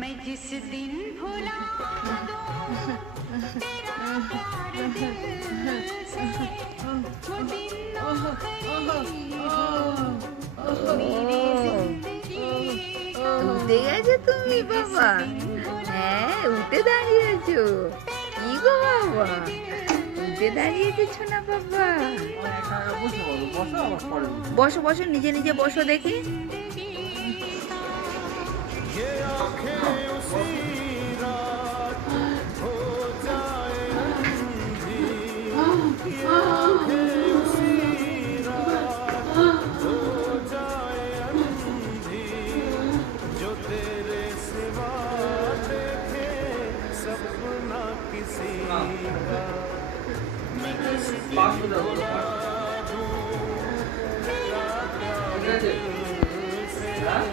मैं जिस दिन भुला दूं तेरा प्यार दिल से वो दिन आखिरी हो मेरी जिंदगी का উঠে গেছো তুমি বাবা? হ্যাঁ উঠে দাঁড়িয়েছো, কি গো বাবা উঠে দাঁড়িয়েছো না বাবা? বসো বসো, নিজে নিজে বসো দেখি। पास हो जाओ।